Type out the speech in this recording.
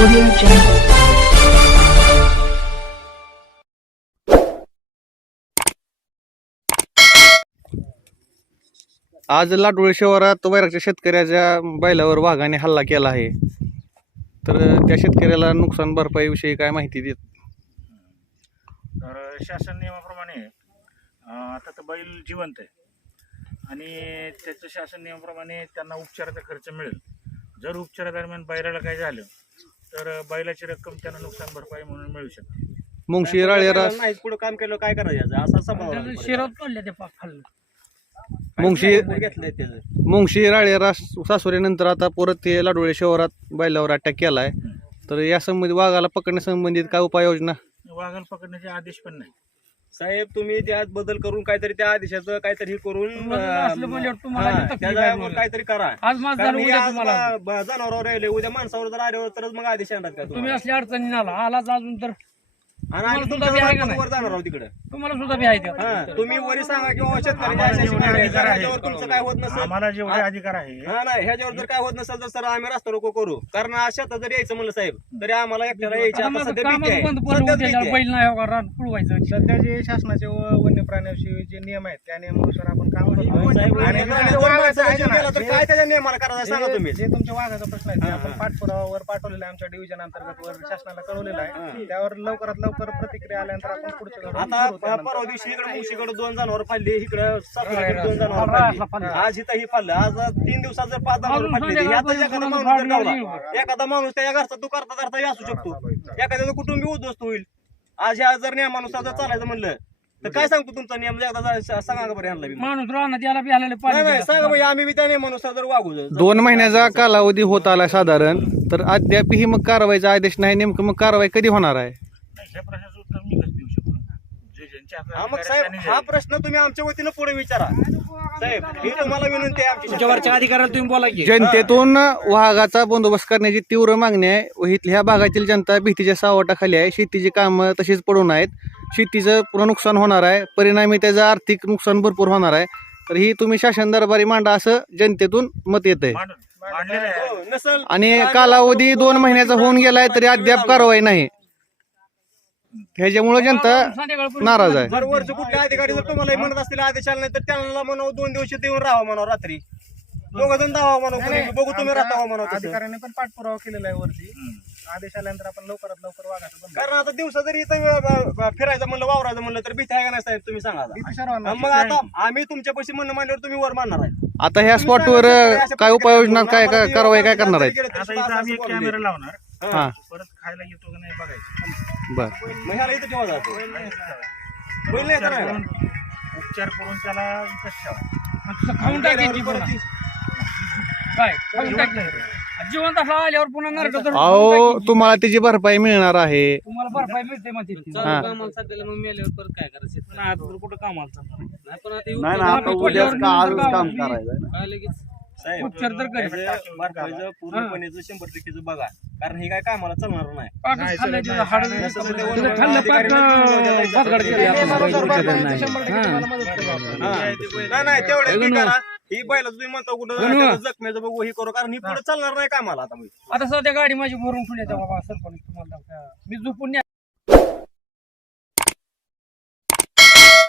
Audio Jungle. आज लाडोळे शहरात वैरागच्या शेतकऱ्याच्या बैलावर वाघाने हल्ला केला आहे. तर त्या शेतकऱ्याला नुकसान भरपाईविषयी काय माहिती देत? तर शासन नियमाप्रमाणे आता तर बैल जिवंत आहे. आणि त्याचं शासन नियमाप्रमाणे त्यांना उपचाराचा खर्च मिळेल. जर उपचारादरम्यान बैलाला काय झालं तर बैलाची रक्कम त्यांना नुकसान भरपाई म्हणून मिळू शकते. मुंगशी राळेरा नाही पुढे काम केलं काय करायचं असा शिरत पडले ते पाक खाल्लं मुंगशी घेतलंय त्याचं मुंगशी राळेरा सासुरीनंतर आता परत ते लाडोळे शहरात बैलावर अटॅक केला आहे तर या संबंधित वाघाला पकडण्यासंबंधित काय उपाययोजना? वाघाला पकडण्याचे आदेश पण नाही. साहेब तुम्ही त्यात बदल करून काहीतरी त्या आदेशाचं काहीतरी हे करून तुम्हाला अं, असलं म्हणल्यावर तुम्हाला हा, बी तकलीफ त्याचा आहे म्हणून. काहीतरी करा. आज माझं कारण झालं हे उद्या आज तुम्हाला. ब- ब- जनावरावर राहिले उद्या माणसावर जर आल्यावर तरच मग आदेश येणार का तुम्ही तुम्हाला? असल्या अडचणी आला. आलाच अजून तर. आणि तुम्हाला आम्ही सुद्धा तुमच्या बी आहे का वर नाही? जाणार आहोत तिकडे. तुम्हाला सुद्धा बी आहे त्यात. हा तुम्ही वरी सांगा किंवा शेतकरी आम्हाला अशा जेवढे अधिकार जर आहेत, ह्याच्यावर तुमचं काय होत नसेल? आम्हाला जेवढे हा. अधिकार आहे. हा नाही ह्याच्यावर जर काय होत नसेल तर सर आम्ही रस्ता रोको करू. कारण आज शेतात जर यायचं म्हणलं साहेब तरी आम्हाला एकट्याला यायची आता आता माझं सध्या कामच भीती आहे. बंद पडलं सध्याच उद्या भीती आहे. बैल नाही हो का, रान पुळवायचं सध्या जे शासनाचे व वन्य प्राण्याविषयी जे नियम आहेत त्या नियमानुसार आपण काम करतो. साहेब, आणि जर ना, तर काय त्याच्या नियमाला करायचं सांगा जे- तुम्ही? जे तुमच्या वाघाचा प्रश्न आहे. ते आपण. पाठपुरावावर पाठवलेला आहे आमच्या डिव्हिजन अंतर्गत वर शासनाला कळवलेला आहे. त्यावर लवकरात लवकर प्रतिक्रिया आल्यानंतर आपण पुढचं आता त्यानंतर. परवा दिवशी इकडे मुशीकडे दोन जनावर पाडली इकडे दोन जनावर हा, पाडली. हा, हा. आज इथं ही पाडलं. आज तीन दिवसात जर पाच जनावर पाडली एखादा माणूस जर गावला एखादा माणूस त्या घरचा तू करता करता असू शकतो. एखाद्याचं कुटुंबी उद्ध्वस्त होईल. आज ह्या जर नियमानुसार जर चालायचं म्हणलं तर काय सांगतो तुमचा नियम? एकदा जा- सांगा का बरं यांना बी. माणूस राहणार याला बी आलेले नाही पाणी नाही दिलं. सांगा म्हणजे आम्ही त्या नियमानुसार जर वागू दोन महिन्याचा कालावधी होत आला साधारण तर अद्यापही मग कारवाईचा आदेश नाही नेमकं मग कारवाई कधी होणार आहे? नाही ह्या प्रश्नाचं उत्तर मी कसं देऊ शकतो जे ज्यांच्या हातात हा मग साहेब हा. प्रश्न तुम्ही आमच्या वतीनं पुढे विचारा. साहेब ही तुम्हाला विनंती आहे आमची तुमच्यावरच्या अधिकाऱ्याला तुम्ही बोला की. जनतेतून वाघाचा बंदोबस्त करण्याची तीव्र मागणी आहे. व इथल्या ह्या भागातील जनता भीतीच्या सावटाखाली आहे. शेतीची कामं तशीच पडून आहेत. शेतीचं पुन्हा नुकसान होणार आहे. परिणामी त्याचं आर्थिक नुकसान भरपूर होणार आहे. तर ही तुम्ही शासन दरबारी मांडा असं जनतेतून मत येत आहे मांडून. मांडलेलं आहे. हो, नसल. आणि कालावधी दोन महिन्याचा होऊन गेलाय तरी अद्याप कारवाई नाही. ह्याच्यामुळे जनता नाराज आहे. जर वरचे कुठले अधिकारी जर तुम्हाला म्हणत असतील आदेश आला नाही तर त्यांना म्हणावं दोन दिवस देऊन राहावं म्हणावं रात्री. दोघ जण दावा म्हणावं. बघू तुम्ही राहता म्हणावं. अधिकाऱ्यांनी पण पाठपुरावा केलेला आहे वरती. आदेश आल्यानंतर आपण लवकरात लवकर बंद कारण आता दिवसा जरी इथं फिरायचं म्हणलं वावरायचं म्हणलं तर भीती आहे का नाही साहेब तुम्ही सांगा मग आता आम्ही तुमच्या पैसे म्हणणं मांडल्यावर तुम्ही वर मानणार आहे. आता ह्या स्पॉटवर काय उपाययोजना काय काय कारवाई काय करणार आता इथं आम्ही कॅमेरा लावणार. हा. परत खायला येतो का नाही बघायचं. बर. मग ह्याला इथं ठेवा जातो. बैल नाही येत उपचार नाही करून उपचार करून त्याला इथंच ठेवा. तसं खाऊन टाकायची पुन्हा. काय? खाऊन टाकायची जिवंत असला आल्यावर पुन्हा नरक अहो तुम्हाला त्याची भरपाई मिळणार आहे. तुम्हाला भरपाई मिळते म्हणते ती. हा. कामाला सध्याला मग मेल्यावर परत काय करायचं? पण आता कुठं कामाला चालणार? नाही पण आता नाही, उपचार आता उद्याच का आजच काम काय लगेच? उपचार तर पूर्णपणेचं शंभर टक्केचं बघा कारण हे काय कामाला चालणार नाही पाकच हाडं खाल्लं पाक. भातगड केली आपण. हा. तुम्हाला मदत करू आपण. नाही नाही तेवढं मी करा बैल तुम्ही म्हणता कुठं जखमेचं बघू ही करू कारण ही पुढे चालणार नाही कामाला आता आता सध्या गाडी माझी भरून ठेवली आहे बाबा सरपंच तुम्हाला दाखवा. मी झोपून